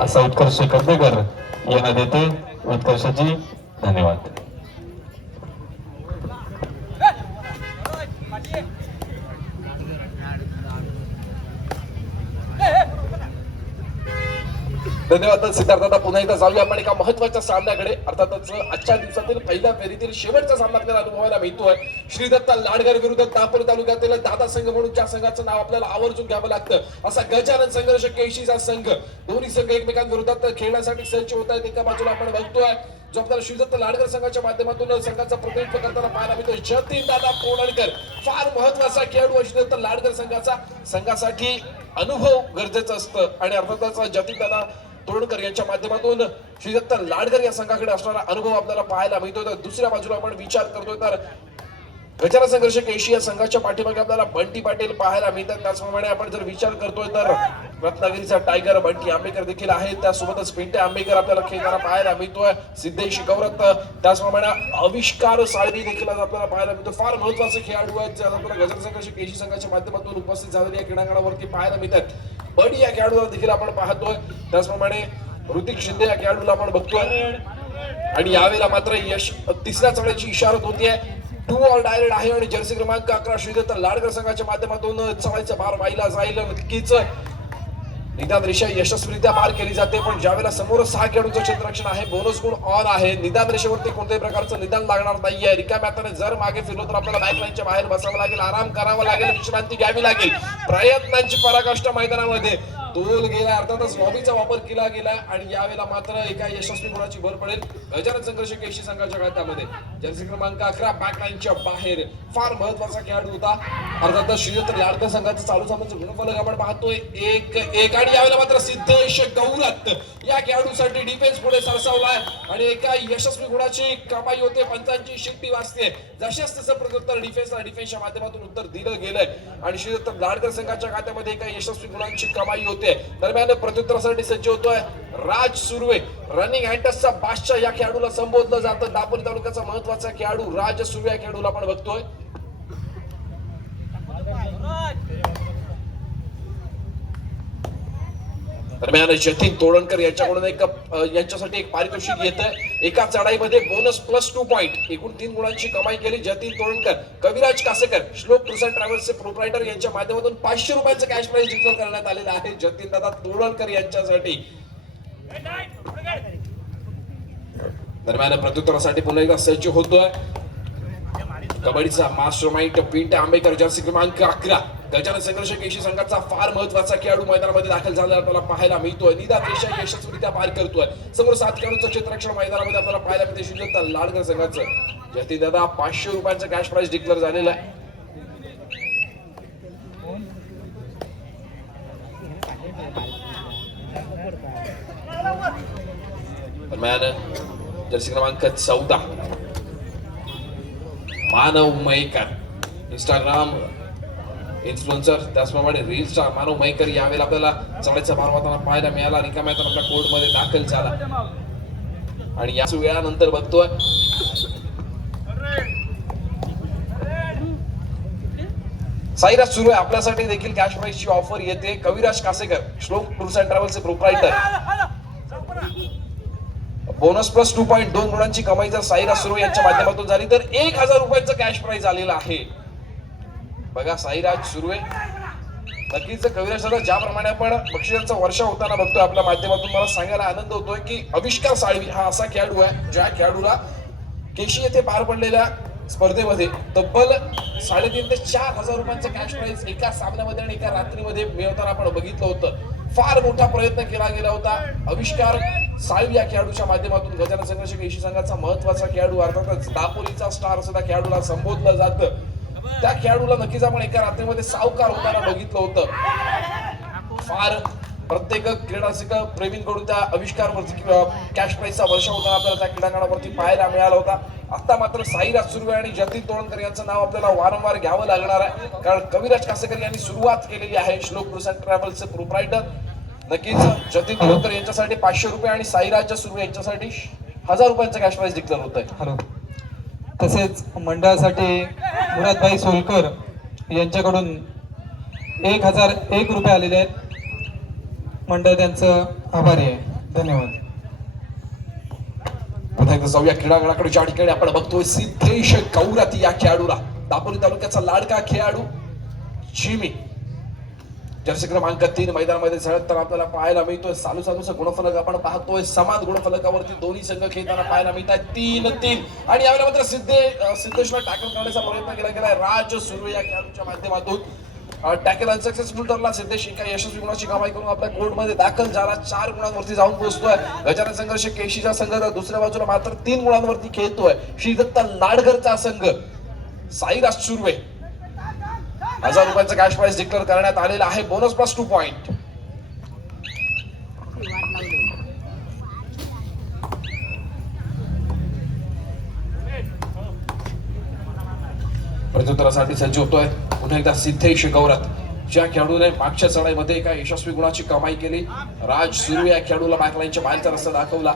असा उत्कर्ष कर्तेकर यांना देते उत्कर्षाची धन्यवाद. धन्यवाद सिद्धार्थदा. पुन्हा एकदा जाऊया आपण एका महत्वाच्या सामन्याकडे. अर्थातच आजच्या दिवसातील पहिल्या फेरीतील शेवटचा सामना आपल्याला अनुभवायला मिळतोय. श्रीदत्त लाडगर विरुद्ध दापोली तालुक्यातील दादा संघ म्हणून ज्या संघाचं नाव आपल्याला आवर्जून घ्यावं लागतं असा गजानन संघर्ष केशीचा संघ. दोन्ही संघ एकमेकांविरोधात खेळण्यासाठी सज्ज होत आहेत. एका बाजूला आपण बघतोय जो आपल्याला श्रीदत्त लाडगर संघाच्या माध्यमातून संघाचं प्रतिनिधित्व करताना पाहायला मिळतोय जतीन दादा पोणणकर. फार महत्वाचा खेळाडू श्रीदत्त लाडगर संघासाठी अनुभव गरजेचं असतं आणि अर्थातच जतीन दादा तोडकर यांच्या माध्यमातून श्रीदत्त लाडगर या संघाकडे असणारा अनुभव आपल्याला पाहायला मिळतोय. तर दुसऱ्या बाजूला आपण विचार करतोय तर गजानन संघर्ष केशी या संघाच्या पाठीमागे आपल्याला बंटी पाटील पाहायला मिळतात. त्याचप्रमाणे आपण जर विचार करतोय तर रत्नागिरीचा टायगर बंटी आंबेकर देखील आहे. त्यासोबतच पिंटे आंबेकर आपल्याला खेळताना पाहायला मिळतोय. सिद्धेश गौरत त्याचप्रमाणे आविष्कार साळवी देखील आपल्याला पाहायला मिळतो. फार महत्वाचे खेळाडू आहेत जे आपल्याला गजानन संघर्ष केशी संघाच्या माध्यमातून उपस्थित झालेल्या या क्रीडांगणावरती पाहायला मिळतात. बडी या खेळाडूला देखील आपण पाहतोय. त्याचप्रमाणे ऋतिक शिंदे या खेळाडूला आपण बघतोय आणि यावेळेला मात्र यश तिसऱ्या चढाईची इशारत होतीये. 2 ऑल डायरेक्ट आहे आणि जर्सी क्रमांक 11 श्रीदत्त लाडगर संघाच्या माध्यमातून चढाईचा भार वाहिला जाईल. नक्कीच निदान रेषा यशस्वीरित्या पार केली जाते पण ज्यावेळेला समोर 6 खेळाडूंचं क्षेत्ररक्षण आहे बोनस गुण ऑन आहे. निदान रेषेवरती कोणत्याही प्रकारचं निदान लागणार नाहीये. रिकाम्या हाताने जर मागे फिरलो तर आपल्याला बॅकलाईनच्या बाहेर बसावं लागेल, आराम करावा लागेल, विश्रांती घ्यावी लागेल. प्रयत्नांची पराकाष्ठा मैदानामध्ये तोल गेला. अर्थातच लॉबीचा वापर केला गेला आणि यावेळेला मात्र एका यशस्वी गुणाची भर पडेल गजानन संघर्ष केशी संघाच्या खात्यामध्ये. जर्सी क्रमांक 11 बॅकलाईनच्या बाहेर फार महत्वाचा खेळाडू होता. अर्थातच श्रीदत्त लाडकर संघाचं चालू सामन्याचं गुणफलक आपण पाहतोय 1-1 आणि यावेळेला मात्र सिद्धेश गौरत या खेळाडूसाठी डिफेन्स पुढे सरसावलाय आणि एका यशस्वी गुणाची कमाई होते. पंचांची शिट्टी वाजते. जशाच तसं प्रत्युत्तर डिफेन्सच्या माध्यमातून उत्तर दिलं गेलंय आणि श्रीदत्त लाडकर संघाच्या खात्यामध्ये एका यशस्वी गुणांची कमाई होते. दरम्यान प्रत्युत्तरासाठी सज्ज होतोय राज सुर्वे. रनिंग हँटर्सचा बादशाह या खेळाडूला संबोधलं जातं. दापोली तालुक्याचा महत्वाचा खेळाडू राज सुर्वे या खेळाडूला आपण बघतोय. दरम्यान जतीन तोडणकर यांच्याकडून यांच्यासाठी एक पारितोषिक येत आहे. एका चढाईमध्ये बोनस +2 पॉइंट एकूण 3 गुणांची कमाई केली जतीन तोडणकर. कविराज कासेकर श्लोक टूर्स अँड ट्रॅव्हल्सचे प्रोप्रायटर यांच्या माध्यमातून 500 रुपयांचं कॅश प्राइज डिक्लेअर करण्यात आलेलं आहे जतीन दादा तोडणकर यांच्यासाठी. दरम्यान प्रत्युत्तरासाठी पुन्हा एकदा सज्ज होतोय कबड्डीचा मास्टर माइंड पिंटे आंबेकर. जर्सी क्रमांक 11 गजानन संघर्ष केशी संघाचा फार महत्वाचा खेळाडू मैदानामध्ये दाखल झालेला आपल्याला पाहायला मिळतोय. निदान रेषा यशस्वीरित्या पार करतोय. समोर 7 खेळाडूंचं क्षेत्ररक्षण मैदानामध्ये आपल्याला पाहायला मिळते श्रीदत्त लाडगर संघाचं. जतीन दादा 500 रुपयांचं कॅश प्राइज डिक्लेअर झालेलं आहे. दरम्यान जर्सी क्रमांक 14 मानव मयेकर इंस्टाग्राम इन्फ्लुएन्सर त्याचप्रमाणे रील स्टार मानव मयेकर यावेळेला आपल्याला चढाईचा भार वाहताना पाहायला मिळाला. रिकाम्या आपल्या कोर्ट मध्ये दाखल झाला आणि या वेळानंतर बघतोय साईराज सुरू आहे. आपल्यासाठी देखील कॅश प्राइजची ऑफर येते. कविराज कासेकर श्लोक टूर्स अँड ट्रॅव्हल्सचे प्रोप्रायटर. बोनस +2 पॉइंट 2 गुणांची कमाई जर साईराज सुरू यांच्या माध्यमातून झाली तर 1000 रुपयांचं कॅश प्राइज आलेलं आहे. बघा साईराज सुर्वे. नक्कीच कविराज दादा ज्याप्रमाणे आपण बक्षिसांचा वर्षा होताना बघतोय आपल्या माध्यमातून मला सांगायला आनंद होतोय की आविष्कार साळवी हा असा खेळाडू आहे ज्या खेळाडूला केशी येथे पार पडलेल्या स्पर्धेमध्ये तब्बल 3.5 ते 4,000 रुपयांचं कॅश प्राइज एका सामन्यामध्ये आणि एका रात्रीमध्ये मिळवताना आपण बघितलं होतं. फार मोठा प्रयत्न केला गेला होता. आविष्कार साळवी या खेळाडूच्या माध्यमातून गजानन संघर्ष केशी संघाचा महत्वाचा खेळाडू अर्थातच दापोलीचा स्टार असं त्या खेळाडूला संबोधलं जातं. त्या खेळाडूला नक्कीच आपण एका रात्रीमध्ये सावकार होताना बघितलं होतं. फार प्रत्येक क्रीडारसिक प्रेमींकडून त्या आविष्कारवरती कॅश प्राइजचा वर्षा होताना आपल्याला त्या क्रीडांगणावरती पाहायला मिळाला होता. आता मात्र साईराज सुर्वे आणि जतीन तोडणकर यांचं नाव आपल्याला वारंवार घ्यावं लागणार आहे कारण कविराज कासेकर यांनी सुरुवात केलेली आहे. श्लोक टूर्स अँड ट्रॅव्हल्सचे प्रोप्रायटर. नक्कीच जतीन तोडणकर यांच्यासाठी 500 रुपये आणि साईराज सुर्वे यांच्यासाठी 1000 रुपयांचं कॅश प्राइज डिक्लेअर होत आहे. हॅलो. तसेच मंडळासाठी मुरादभाई सोलकर यांच्याकडून 1001 रुपये आलेले आहेत. मंडळ त्यांचं आभारी आहे. धन्यवाद. पुन्हा एकदा जाऊया क्रीडांगणाकडे, ज्या ठिकाणी आपण बघतोय सिद्धेश गौरत या खेळाडूला, दापोली तालुक्याचा लाडका खेळाडू जिमी, जर्सी क्रमांक 3 मैदानामध्ये झळक तर आपल्याला पाहायला मिळतोय. चालूचा गुणफलक आपण पाहतोय, समान गुणफलकावरती दोन्ही संघ खेळताना पाहायला मिळतात 3-3. आणि यावेळेला मात्र सिद्धेशला टॅकल करण्याचा प्रयत्न केला गेलाय राज सुर्वे या खेळाडूच्या माध्यमातून. टॅकल अनसक्सेसफुल ठरला. सिद्धेश एका यशस्वी गुणाची कमाई करून आपल्या कोर्टमध्ये दाखल झाला, 4 गुणांवरती जाऊन पोहोचतोय. गजानन संघर्ष केशीचा संघ दुसऱ्या बाजूला मात्र 3 गुणांवरती खेळतोय. श्री दत्त लाडघरचा संघ साईराज सुर्वे. 1000 रुपयांचा कॅश प्राइस डिक्लेअर करण्यात आलेला आहे, बोनस प्लस 2 पॉइंट. प्रत्युत्तरासाठी सज्ज होतोय पुन्हा एकदा सिद्धेश गौरत, ज्या खेळाडूने मागच्या चढाईमध्ये एका यशस्वी गुणाची कमाई केली. राज सुर्वे या खेळाडूला बॅकलाईनच्या बाहेरचा रस्ता दाखवला.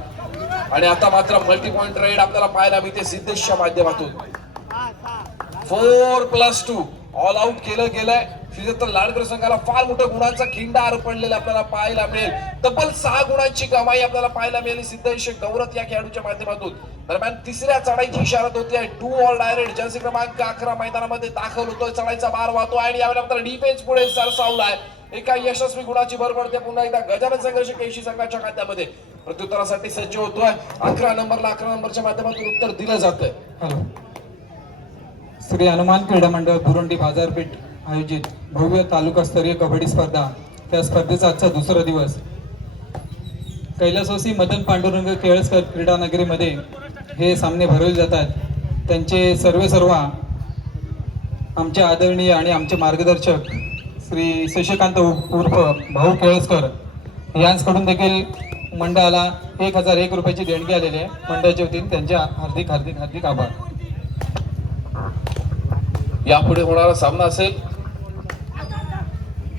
आणि आता मात्र मल्टी पॉइंट रेड आपल्याला पाहायला मिळते सिद्धेशच्या माध्यमातून. 4+2 ऑल आउट केलं गेलंय. श्रीदत्त लाडकर संघाला फार मोठ्या गुणांचा खिंडार पडलेला आपल्याला पाहायला मिळेल. तब्बल 6 गुणांची कमाई आपल्याला पाहायला मिळेल सिद्धेश गौरत या खेळाडूच्या माध्यमातून. दरम्यान तिसऱ्या चढाईची इशारत होती आहे. 2 ऑल डायरेक्ट जर्सी क्रमांक 11 मैदानामध्ये दाखल होतोय. चढाईचा बार वाहतोय आणि यावेळेला मात्र डिफेन्स पुढे सरसावलाय. एका यशस्वी गुणाची भर पडते पुन्हा एकदा गजानन संघर्ष केशी संघाच्या खात्यामध्ये. प्रत्युत्तरासाठी सज्ज होतोय. 11 नंबरच्या माध्यमातून उत्तर दिलं जातंय. हॅलो. श्री हनुमान क्रीडा मंडळ बुरुंडी बाजारपेठ आयोजित भव्य तालुकास्तरीय कबड्डी स्पर्धा, त्या स्पर्धेचा आजचा दुसरा दिवस कैलासवासी मदन पांडुरंग केळसकर क्रीडा नगरीमध्ये हे सामने भरवले जातात. त्यांचे सर्व आमचे आदरणीय आणि आमचे मार्गदर्शक श्री शशिकांत उर्फ भाऊ केळसकर यांच्याकडून देखील मंडळाला 1001 रुपयाची देणगी आलेली आहे. मंडळाच्या वतीने त्यांचे हार्दिक हार्दिक हार्दिक आभार. यापुढे होणारा सामना असेल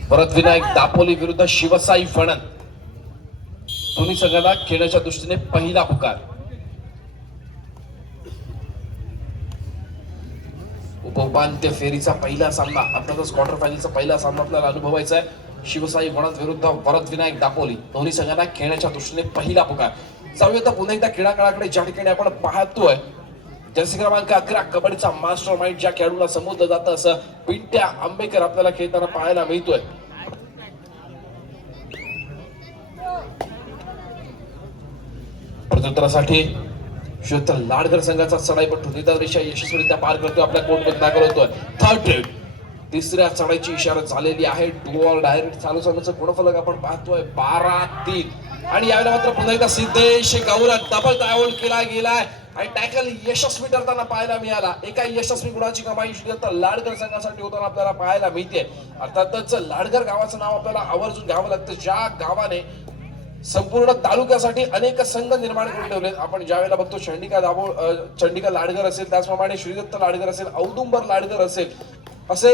भरत विनायक दापोली विरुद्ध शिवसाई फणन. दोन्ही संघांना खेळण्याच्या दृष्टीने पहिला पुकार. उपउपांत्य फेरीचा पहिला सामना, अर्थातच क्वार्टर फायनलचा पहिला सामना आपल्याला अनुभवायचा आहे. शिवसाई फणन विरुद्ध भरत विनायक दापोली, दोन्ही संघांना खेळण्याच्या दृष्टीने पहिला पुकार. जाऊया तर पुन्हा एकदा क्रीडांगणाकडे, ज्या ठिकाणी आपण पाहतोय जर्सी क्रमांक 11 कबड्डीचा मास्टर माइंड ज्या खेळाडूला संबोधलं जातं असं पिंट्या आंबेकर आपल्याला खेळताना पाहायला मिळतोय. प्रत्युत्तरासाठी श्रीदत्त लाडघर संघाचा चढाईपटू रेषा यशस्वीरित्या पार करतोय, आपल्या कोर्टमध्ये दाखल होतोय. थर्ड रेड, तिसऱ्या चढाईची इशारा झालेली आहे. 2 ऑल डायरेक्ट चालूचं गुणफलक आपण पाहतोय 12-3. आणि यावेळेला मात्र पुन्हा एकदा सिद्धेश गौरत डबल ट्रॅव्हल केला गेलाय आणि टॅकल यशस्वी ठरताना पाहायला मिळाला. एका यशस्वी गुणाची कमाई श्रीदत्त लाडघर संघासाठी होताना आपल्याला पाहायला मिळते. अर्थातच लाडघर गावाचं नाव आपल्याला आवर्जून घ्यावं लागतं, ज्या गावाने संपूर्ण तालुक्यासाठी अनेक संघ निर्माण करून ठेवले. आपण ज्या वेळेला बघतो चंडिका लाडघर असेल, त्याचप्रमाणे श्रीदत्त लाडघर असेल, औदुंबर लाडघर असेल, असे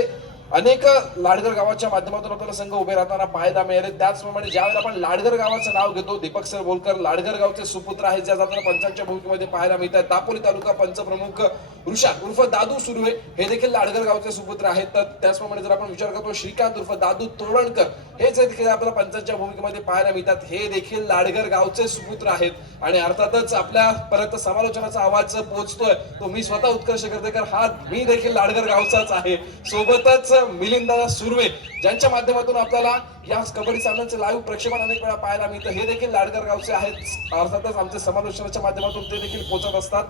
अनेक लाडघर गावाच्या माध्यमातून आपल्याला संघ उभे राहताना पाहायला मिळाले. त्याचप्रमाणे ज्यावेळेला आपण लाडघर गावाचं नाव घेतो, दीपक सर बोलकर लाडघर गावचे सुपुत्र आहेत, ज्या जाताना पंचांच्या भूमिकेमध्ये पाहायला मिळतात. दापोली तालुका पंचप्रमुख ऋषाद उर्फ दादू सुर्वे हे देखील लाडघर गावचे सुपुत्र आहेत. तर त्याचप्रमाणे जर आपण विचार करतो श्रीकांत उर्फ दादू तोरणकर हे जे देखील आपल्याला पंचांच्या भूमिकेमध्ये पाहायला मिळतात, हे देखील लाडघर गावचे सुपुत्र आहेत. आणि अर्थातच आपल्यापर्यंत समालोचनाचा आवाज पोहोचतोय तो मी स्वतः उत्कर्ष करते, हा मी देखील लाडघर गावचाच आहे. सोबतच मिलिंद सुर्वे ज्यांच्या माध्यमातून आपल्याला या कबड्डी सामन्यांचे लाईव्ह प्रक्षेपण अनेक वेळा पाहायला मिळतं, हे देखील लाडघर गावचे आहेत. अर्थातच आमच्या समालोचनाच्या माध्यमातून ते देखील पोहोचत असतात.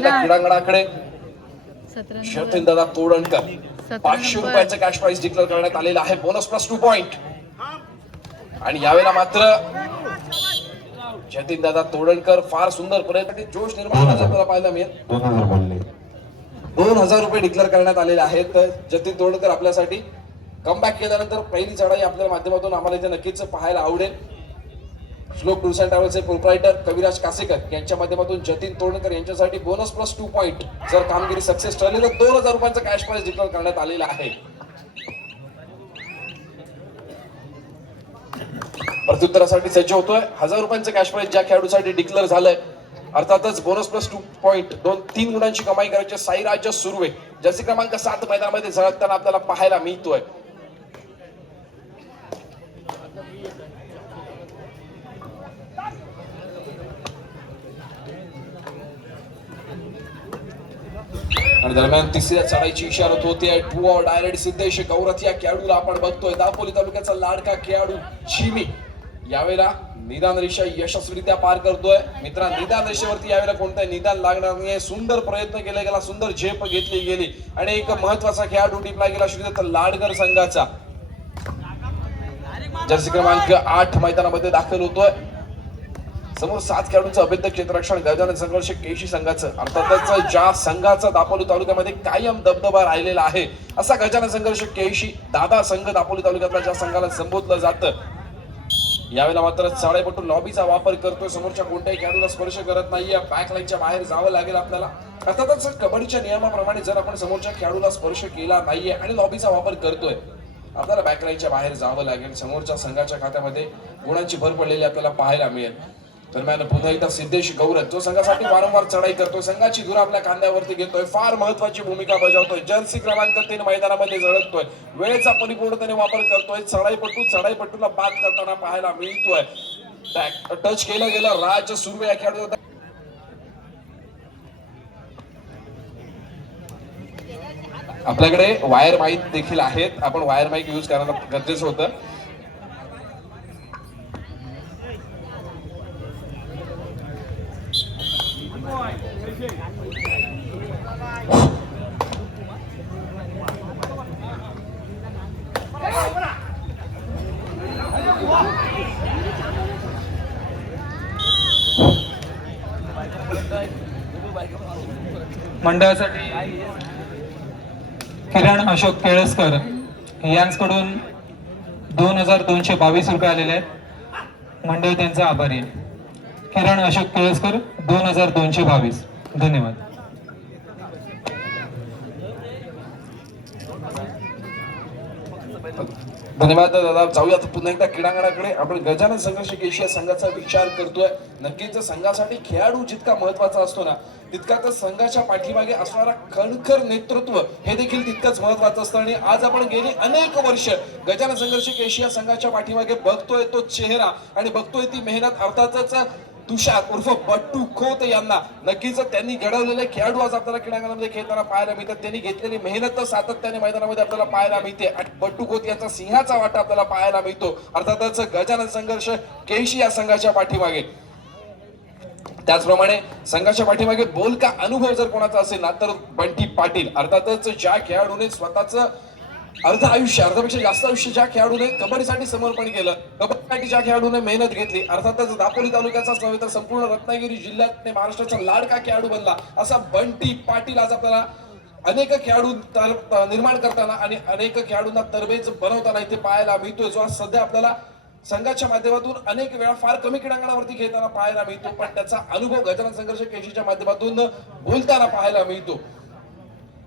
क्रीडांगणाकडे जतीन दादा तोडणकर 500 रुपयाचं कॅश प्राइस डिक्लेअर करण्यात आलेला आहे, बोनस प्लस 2 पॉइंट. आणि यावेळेला मात्र जतीन दादा तोडणकर फार सुंदर पर्यंत जोश निर्माण आपल्याला पाहायला मिळेल. 2000 रुपये डिक्लेअर करण्यात आलेले आहेत. जतीन तोडणकर आपल्यासाठी कमबॅक केल्यानंतर पहिली चढाई आपल्या माध्यमातून आम्हाला इथे नक्कीच पाहायला आवडेल. श्लोक टूर्स अँड ट्रॅव्हल्सचे प्रोप्रायटर कविराज कासेकर यांच्या माध्यमातून जतीन तोडणकर यांच्यासाठी बोनस प्लस 2 पॉइंट. जर कामगिरी सक्सेस ठरली तर 2000 रुपयांचा कॅश प्राइस डिक्लेअर करण्यात आलेला आहे. प्रत्युत्तरासाठी सज्ज होतोय. 1000 रुपयांचं कॅश प्राइस ज्या खेळाडूसाठी डिक्लेअर झालंय, अर्थातच बोनस प्लस 2 पॉइंट 3 गुणांची कमाई करायची साईराज सुर्वे जर्सी क्रमांक 7 मैदानामध्ये झळकताना आपल्याला पाहायला मिळतोय. आणि दरम्यान तिसऱ्या चढाईची इशारत होते. टू ऑर डायरेक्ट सिद्धेश गौरथ या खेळाडूला आपण बघतोय. दापोली तालुक्याचा लाडका खेळाडू चिमी यावेळेला निदान रेषा यशस्वीरित्या पार करतोय. मित्रा, निदान रेषेवरती यावेळेला कोणताही निदान लागणार नाही. सुंदर प्रयत्न केला गेला, सुंदर झेप घेतली गेली आणि एक महत्वाचा खेळाडू टिपला गेला श्रीदत्त लाडगर संघाचा. जर्सी क्रमांक 8 मैदानामध्ये दाखल होतोय. समोर 7 खेळाडूंचं अभेद्य क्षेत्ररक्षण गजानन संघर्ष केशी संघाचं. अर्थातच ज्या संघाचा दापोली तालुक्यामध्ये कायम दबदबा राहिलेला आहे असा गजानन संघर्ष केशी दादा संघ दापोली तालुक्यातल्या ज्या संघाला संबोधलं जातं, यावेळेला मात्र चढाईपटू लॉबीचा वापर करतोय. समोरच्या कोणत्याही खेळाडूला स्पर्श करत नाहीये. बॅकलाईनच्या बाहेर जावं लागेल आपल्याला. अर्थातच कबड्डीच्या नियमाप्रमाणे जर आपण समोरच्या खेळाडूला स्पर्श केला नाहीये आणि लॉबीचा वापर करतोय, आपल्याला बॅकलाईनच्या बाहेर जावं लागेल. समोरच्या संघाच्या खात्यामध्ये गुणांची भर पडलेली आपल्याला पाहायला मिळेल. दरम्यान पुन्हा एकदा सिद्धेश गौरथ जो संघासाठी वारंवार चढाई करतोय, संघाची धुरा आपल्या खांद्यावरती घेतोय, फार महत्वाची भूमिका बजावतोय. जर्सी क्रमांक 3 मैदानामध्ये झळकतोय, वेळेचा परिपूर्णतेने वापर करतोय. चढाईपटूला बाद करताना पाहायला मिळतोय. टच केलं गेलं. राज सुर्वे या खेळाडू आपल्याकडे वायर माईक देखील आहेत, आपण वायर माईक यूज करणं गरजेचं होतं. मंडळासाठी किरण अशोक केळसकर यांकडून 2222 रुपये आलेले आहेत. मंडळ त्यांचा आभारी आहे. किरण अशोक केळसकर 2222. धन्यवाद. धन्यवाद दादा. जाऊयात पुन्हा एकदा क्रीडांगणाकडे. आपण गजानन संघर्ष केशी या संघाचा विचार करतोय. नक्कीच संघासाठी खेळाडू जितका महत्वाचा असतो ना, तितका संघाच्या पाठीमागे असणारा खणखर नेतृत्व हे देखील तितकंच महत्वाचं असतं. आणि आज आपण गेली अनेक वर्ष गजानन संघर्ष केशी या संघाच्या पाठीमागे बघतोय तो चेहरा आणि बघतोय ती मेहनत. अर्थातच तुषार उर्फ बट्टू खोत यांना नक्कीच त्यांनी घडवलेले खेळाडू आज आपल्याला क्रीडांगणामध्ये खेळताना पाहायला मिळतात. त्यांनी घेतलेली मेहनत सातत्याने मैदानामध्ये आपल्याला पाहायला मिळते आणि बट्टू खोत यांचा सिंहाचा वाटा आपल्याला पाहायला मिळतो. अर्थातच गजानन संघर्ष केशी या संघाच्या पाठीमागे. त्याचप्रमाणे संघाच्या पाठीमागे बोलका अनुभव जर कोणाचा असेल ना, तर बंटी पाटील. अर्थातच ज्या खेळाडूने स्वतःच अर्धापेक्षा जास्त आयुष्य ज्या खेळाडूने कबड्डीसाठी समर्पण केलं, कबड्डीसाठी ज्या खेळाडूने मेहनत घेतली, अर्थातच दापोली तालुक्याचाच नव्हे तर संपूर्ण रत्नागिरी जिल्ह्यात महाराष्ट्राचा लाडका खेळाडू बनला असा बंटी पाटील आज आपल्याला अनेक खेळाडू निर्माण करताना आणि अनेक खेळाडूंना तरबेज बनवताना इथे पाहायला मिळतोय. जो आज सध्या आपल्याला संघाच्या माध्यमातून अनेक वेळा फार कमी क्रीडांगणावरती खेळताना पाहायला मिळतो, पण त्याचा अनुभव गजानन संघर्ष केशीच्या माध्यमातून बोलताना पाहायला मिळतो.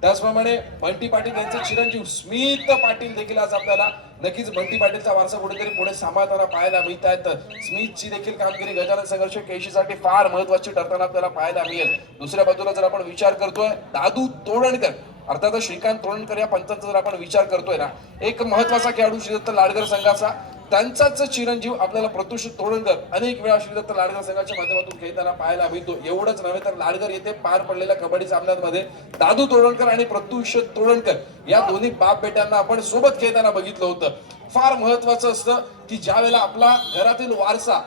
त्याचप्रमाणे बंटी पाटील यांचे चिरंजीव स्मित पाटील देखील आज आपल्याला नक्कीच बंटी पाटीलचा वारसा कुठेतरी पुढे सांभाळताना पाहायला मिळत आहेत. स्मितची देखील कामगिरी गजानन संघर्ष केशीसाठी फार महत्वाची ठरताना आपल्याला पाहायला मिळेल. दुसऱ्या बाजूला जर आपण विचार करतोय दादू तोडणकर, अर्थात श्रीकांत तोडणकर या पंचांचा जर आपण विचार करतोय ना, एक महत्वाचा खेळाडू श्रीदत्त लाडगर संघाचा, त्यांचाच चिरंजीव आपल्याला प्रत्युष तोडणकर अनेक वेळा श्रीदत्त लाडगर संघाच्या माध्यमातून खेळताना पाहायला मिळतो. एवढंच नव्हे तर लाडगर येथे पार पडलेल्या कबड्डी सामन्यांमध्ये दादू तोडणकर आणि प्रत्युष तोडणकर या दोन्ही बाप बेट्यांना आपण सोबत खेळताना बघितलं होतं. फार महत्वाचं असतं की ज्या वेळेला आपला घरातील वारसा,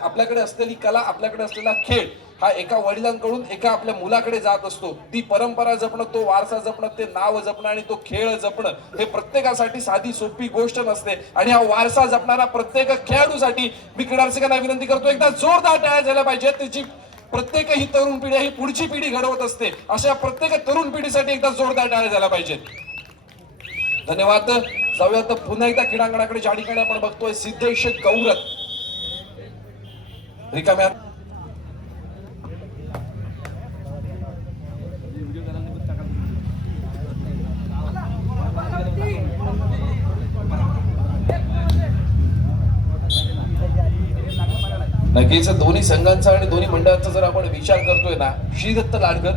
आपल्याकडे असलेली कला, आपल्याकडे असलेला खेळ हा एका वडिलांकडून एका आपल्या मुलाकडे जात असतो. ती परंपरा जपणं, तो वारसा जपणं, ते नाव जपणं आणि तो खेळ जपणं हे प्रत्येकासाठी साधी सोपी गोष्ट नसते. आणि हा वारसा जपणारा प्रत्येक खेळाडूसाठी मी क्रीडा रसिकांना विनंती करतो, एकदा जोरदार टाळ्या झाल्या पाहिजे. त्याची प्रत्येक ही तरुण पिढी ही पुढची पिढी घडवत असते. अशा प्रत्येक तरुण पिढीसाठी एकदा जोरदार टाळ्या झाल्या पाहिजेत. धन्यवाद. जाऊयात पुन्हा एकदा क्रीडांगणाकडे, ज्या ठिकाणी आपण बघतोय सिद्धेश गौरथ रिकाम्या नक्कीच दोन्ही संघांचा आणि दोन्ही मंडळांचा जर आपण विचार करतोय ना, श्रीदत्त लाडगर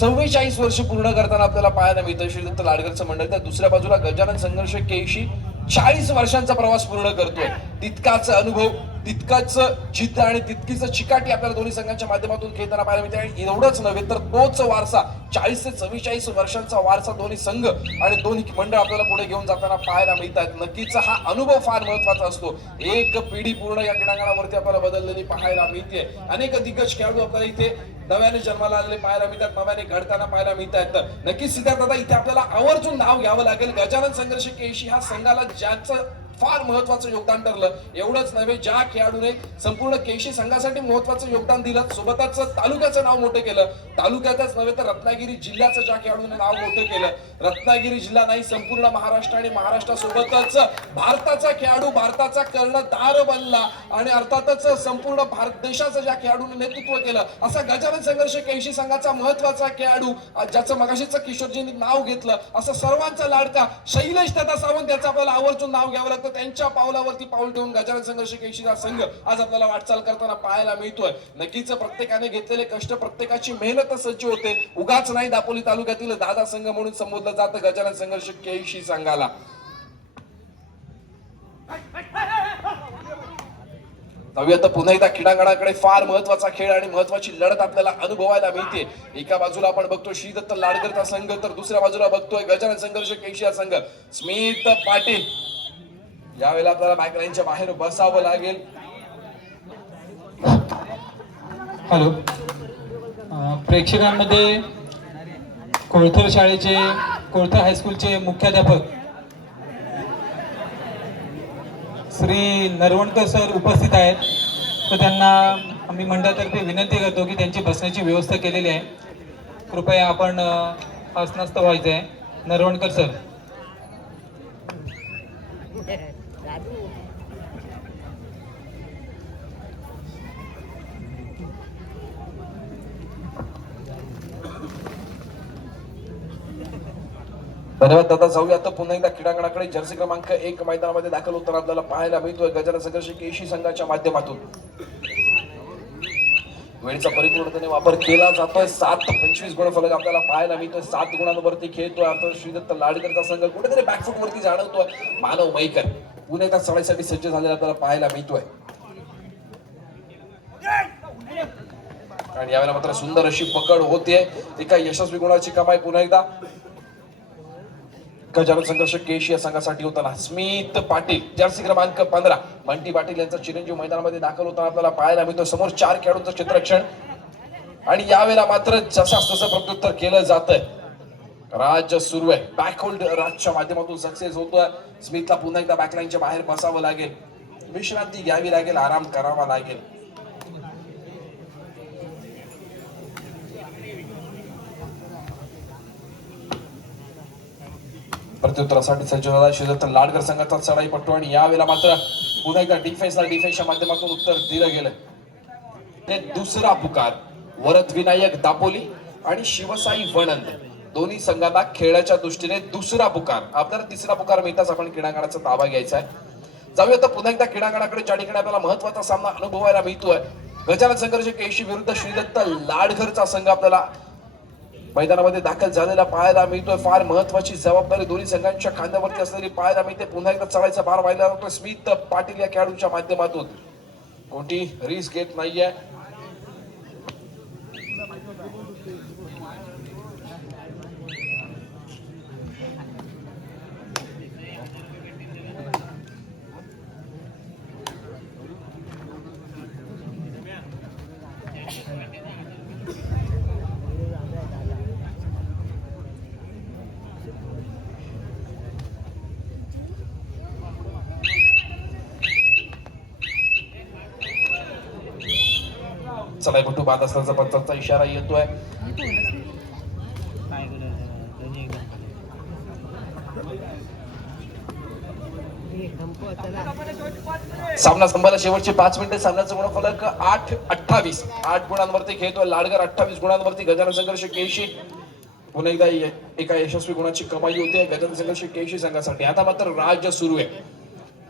44 वर्ष पूर्ण करताना आपल्याला पाहायला मिळतं श्री दत्त लाडकरचं मंडळ. तर दुसऱ्या बाजूला गजानन संघर्ष केशी 40 वर्षांचा प्रवास पूर्ण करतोय. तितकाच अनुभव, तितकाच जिद्द आणि तितकीच चिकाटी आपल्याला दोन्ही संघांच्या माध्यमातून खेळताना पाहायला मिळते. आणि एवढंच नव्हे तर तोच वारसा 40 ते 44 वर्षांचा वारसा दोन्ही संघ आणि दोन्ही मंडळ आपल्याला पुढे घेऊन जाताना पाहायला मिळतात. नक्कीच हा अनुभव फार महत्वाचा असतो. एक पिढी पूर्ण या क्रीडांगणावरती आपल्याला बदललेली पाहायला मिळते. अनेक दिग्गज खेळाडू आपल्याला इथे नव्याने जन्माला आलेले पाहायला मिळतात, नव्याने घडताना पाहायला मिळतात. नक्कीच सिद्धार्थ दादा, इथे आपल्याला आवर्जून नाव घ्यावं लागेल. गजानन संघर्ष केशी हा संघाला ज्याचं फार महत्वाचं योगदान ठरलं. एवढंच नव्हे, ज्या खेळाडूने संपूर्ण केशी संघासाठी महत्वाचं योगदान दिलं, सोबतच तालुक्याचं नाव मोठं केलं. तालुक्यातच नव्हे तर रत्नागिरी जिल्ह्याचं ज्या खेळाडूने नाव मोठं केलं. रत्नागिरी जिल्हा नाही, संपूर्ण महाराष्ट्र आणि महाराष्ट्रासोबतच भारताचा खेळाडू, भारताचा कर्णधार बनला. आणि अर्थातच संपूर्ण भारत देशाचं ज्या खेळाडूने नेतृत्व केलं, असा गजानन संघर्ष केशी संघाचा महत्वाचा खेळाडू, ज्याचं मगाशीच किशोरजींनी नाव घेतलं, असं सर्वांचा लाडका शैलेश दादा सावंत याचं आपल्याला आवर्जून नाव घ्यावं लागतं. त्यांच्या पावलावरती पाऊल ठेवून गजानन संघर्ष केशीचा संघ आज आपल्याला वाटचाल करताना पाहायला मिळतोय. नक्कीच प्रत्येकाने घेतलेले कष्ट, प्रत्येकाची मेहनत सज्ज होते. उगाच नाही दापोली तालुक्यातील दादा संघ म्हणून संबोधलं जातं गजानन संघर्ष केशी संघाला. जाऊया पुन्हा एकदा क्रीडांगणाकडे. फार महत्वाचा खेळ आणि महत्वाची लढत आपल्याला अनुभवायला मिळते. एका बाजूला आपण बघतो श्री दत्त लाडकरचा संघ, तर दुसऱ्या बाजूला बघतोय गजानन संघर्ष केशी हा संघ. स्मित पाटील यावेळेला आपल्याला बॅकलाईनच्या बाहेर बसावं लागेल. हॅलो, प्रेक्षकांमध्ये कोळथर शाळेचे, कोळथर हायस्कूलचे मुख्याध्यापक श्री नरवणकर सर उपस्थित आहेत. तर त्यांना आम्ही मंडळातर्फे विनंती करतो की त्यांची बसण्याची व्यवस्था केलेली आहे. कृपया आपण आसनस्थ व्हायचं आहे. नरवणकर सर. धन्यवाद दादा. जाऊया आता पुन्हा एकदा क्रीडांगणाकडे. जर्सी क्रमांक 1 मैदानामध्ये दाखल होताना आपल्याला पाहायला मिळतोय गजानन संघर्ष केशी संघाच्या माध्यमातून. वेळेचा परिपूर्णपणे वापर केला जातोय. 7-25 गुणफलक आपल्याला पाहायला मिळतोय. 7 गुणांवरती खेळतोय आता श्री दत्त लाडकरचा संघ. कुठेतरी बॅकफूट वरती जाणवतोय मानव मैकर. पुन्हा एकदा चढाईसाठी सज्ज झालेला आपल्याला पाहायला मिळतोय. आणि यावेळेला मात्र सुंदर अशी पकड होते. एका यशस्वी गुणाची कमाई पुन्हा एकदा गजानन संघर्ष केशी या संघासाठी होताना. स्मित पाटील जर्सी क्रमांक 15 बंटी पाटील यांचा चिरंजीव मैदानामध्ये दाखल होताना आपल्याला पाहायला मिळतो. समोर 4 खेळाडूंचं चित्ररक्षण. आणि यावेळेला मात्र जसाच तसं प्रत्युत्तर केलं जातंय. राज सुरू आहे. बॅकहोल्ड राजच्या माध्यमातून सक्सेस होतोय. स्मिथला पुन्हा एकदा बॅकलाईनच्या बाहेर बसावं लागेल, विश्रांती घ्यावी लागेल, आराम करावा लागेल. प्रत्युत्तरासाठी सज्ज झाला श्री दत्त लाडकर संघाचा चढाई पट्टू. आणि यावेळेला मात्र पुन्हा एकदा डिफेन्सच्या माध्यमातून उत्तर दिलं गेलं. ते दुसरा पुकार वरद विनायक दापोली आणि शिवसाई वणंद दोन्ही संघांना खेळाच्या दृष्टीने दुसरा पुकार. आपल्याला तिसरा पुकार मिळताच आपण क्रीडांगणाचा ताबा घ्यायचा आहे. जाऊया तर पुन्हा एकदा क्रीडांगणाकडे, ज्या ठिकाणी आपल्याला महत्वाचा सामना अनुभवायला मिळतोय. गजानन संघर्ष केशी विरुद्ध श्री दत्त लाडघरचा संघ आपल्याला मैदानामध्ये दाखल झालेला पाहायला मिळतोय. फार महत्वाची जबाबदारी दोन्ही संघांच्या खांद्यावरती असलेली पाहायला मिळते. पुन्हा एकदा चढायचा भार व्हायला लागतो स्मित पाटील या खेळाडूच्या माध्यमातून. कोणती रिस्क घेत नाहीये. चढाईपट्टू बाद असल्याचा पंचांचा इशारा येतोय. सामना संपायला शेवटचे 5 मिनिटे. सामन्याचा गुणफलक 8-28. 8 गुणांवरती खेळतोय लाडघर, 28 गुणांवरती गजानन संघर्ष केशी. पुन्हा एकदा एका यशस्वी गुणाची कमाई होते गजानन संघर्ष केशी संघासाठी. आता मात्र राज्य सुरू आहे.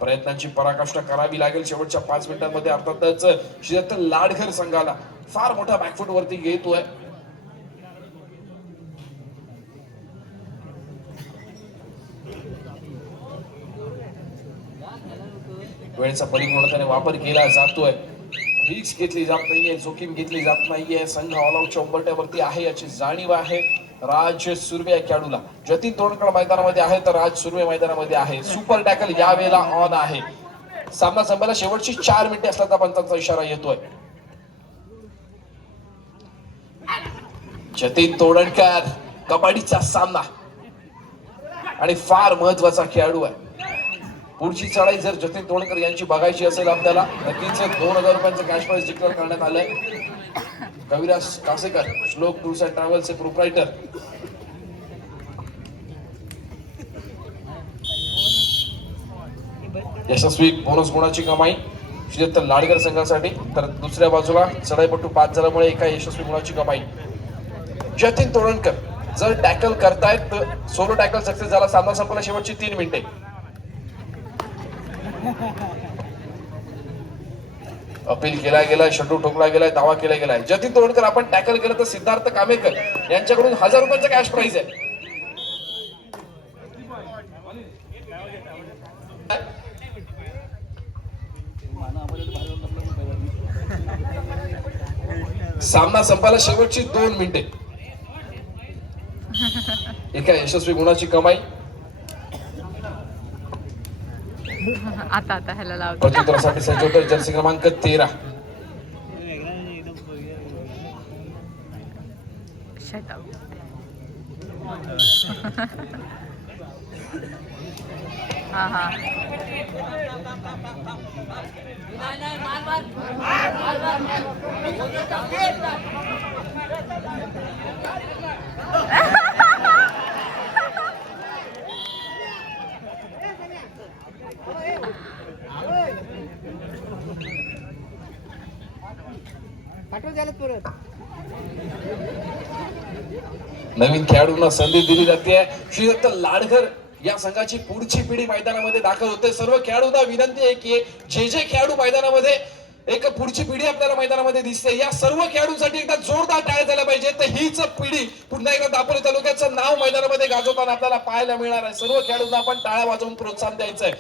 प्रयत्नांची पराकाष्ठा करावी लागेल शेवटच्या 5 मिनिटांमध्ये. अर्थातच श्री दत्त लाडघर संघाला फार मोठा बॅकफूट वरती घेतोय. वेळेचा परिपूर्णपणे वापर केला जातोय, रिस्क घेतली जात नाहीये, जोखीम घेतली जात नाहीये. संघ ऑल आउटच्या उंबरठ्यावरती आहे याची जाणीव आहे राज सुर्वे या खेळाडूला. जतीन तोडणकर मैदानामध्ये आहे तर राज सुर्वे मैदानामध्ये आहे. सुपर टॅकल यावेळेला ऑन आहे. सामना संपायला शेवटची 4 मिनिटे असल्याचा पंचांचा इशारा येतोय. जतीन तोडणकर कबड्डीचा सामना आणि फार महत्वाचा खेळाडू आहे. पुढची चढाई जर जतीन तोडणकर यांची बघायची असेल आपल्याला, नक्कीच 2000 रुपयांचं कॅश प्राइज डिक्लेअर करण्यात आलंय. कविराज कासेकर, श्लोक टूर्स अँड ट्रॅव्हल्सचे प्रोप्रायटर. यशस्वी बोनस गुणाची कमाई श्रीदत्त लाडकर संघासाठी, तर दुसऱ्या बाजूला चढाईपट्टू 5 झाल्यामुळे एका यशस्वी गुणाची कमाई. जतीन तोडणकर जर टॅकल करतायत, सोलो टॅकल सक्सेस झाला. सामना संपला शेवटची 3 मिनिटे. अपील केला गेलाय, शटू ठोकला गेलाय, दावा केला गेलाय. जतीन तोडणकर आपण टॅकल केलं तर सिद्धार्थ कामेकर यांच्याकडून 1000 रुपयांचा कॅश प्राइज आहे. सामना संपायला शेवटची 2 मिनिटे. एका यशस्वी गुणाची कमाई. आता ह्याला लावतो. प्रत्युत्तरासाठी सज्ज होतोय जर्सी क्रमांक 13. Shut up. हा हा. नवीन खेळाडूंना संधी दिली जाते. श्रीदत्त लाडकर या संघाची पुढची पिढी मैदानामध्ये दाखल होते. सर्व खेळाडूंना विनंती आहे की जे खेळाडू मैदानामध्ये एक पुढची पिढी आपल्याला मैदानामध्ये दिसते, या सर्व खेळाडूंसाठी एकदा जोरदार टाळ्या झाल्या पाहिजे. तर हीच पिढी पुन्हा एकदा दापोली तालुक्याचं नाव मैदानामध्ये गाजवताना आपल्याला पाहायला मिळणार आहे. सर्व खेळाडूंना आपण टाळ्या वाजवून प्रोत्साहन द्यायचंय.